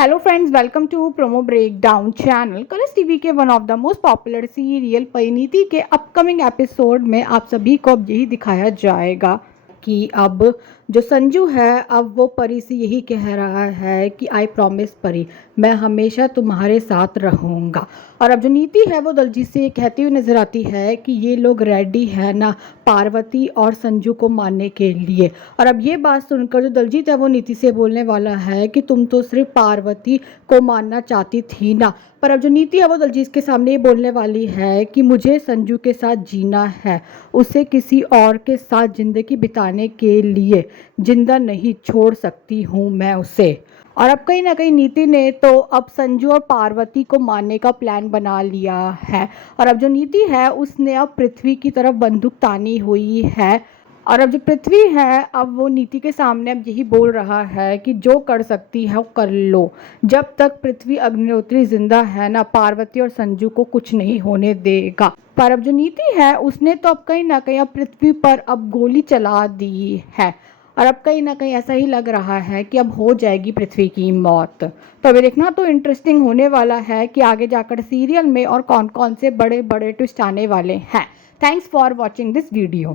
Hello friends, welcome to promo breakdown channel. Colors TV के one of the most popular serial Parineeti के upcoming episode में आप सभी को अब यही दिखाया जाएगा कि अब जो संजू है अब वो परी से यही कह रहा है कि आई प्रॉमिस परी, मैं हमेशा तुम्हारे साथ रहूँगा। और अब जो नीति है वो दलजीत से ये कहती हुई नजर आती है कि ये लोग रेडी है ना पार्वती और संजू को मारने के लिए। और अब ये बात सुनकर जो दलजीत है वो नीति से बोलने वाला है कि तुम तो सिर्फ पार्वती को मारना चाहती थी ना। पर अब जो नीति है वो दलजीत के सामने ये बोलने वाली है कि मुझे संजू के साथ जीना है, उसे किसी और के साथ ज़िंदगी बिताने के लिए जिंदा नहीं छोड़ सकती हूँ मैं उसे। और अब कहीं ना कहीं नीति ने तो अब संजू और पार्वती को मारने का प्लान बना लिया है। और अब जो नीति है उसने अब पृथ्वी की तरफ बंदूक तानी हुई है। और अब जो पृथ्वी है अब वो नीति के सामने अब यही बोल रहा है कि जो कर सकती है वो कर लो। जब तक पृथ्वी अग्निहोत्री जिंदा है ना पार्वती और संजू को कुछ नहीं होने देगा। पर अब जो नीति है उसने तो अब कहीं ना कहीं अब पृथ्वी पर अब गोली चला दी है। और अब कहीं ना कहीं ऐसा ही लग रहा है कि अब हो जाएगी पृथ्वी की मौत। तो अभी देखना तो इंटरेस्टिंग होने वाला है कि आगे जाकर सीरियल में और कौन कौन से बड़े बड़े ट्विस्ट आने वाले हैं। Thanks for watching this video.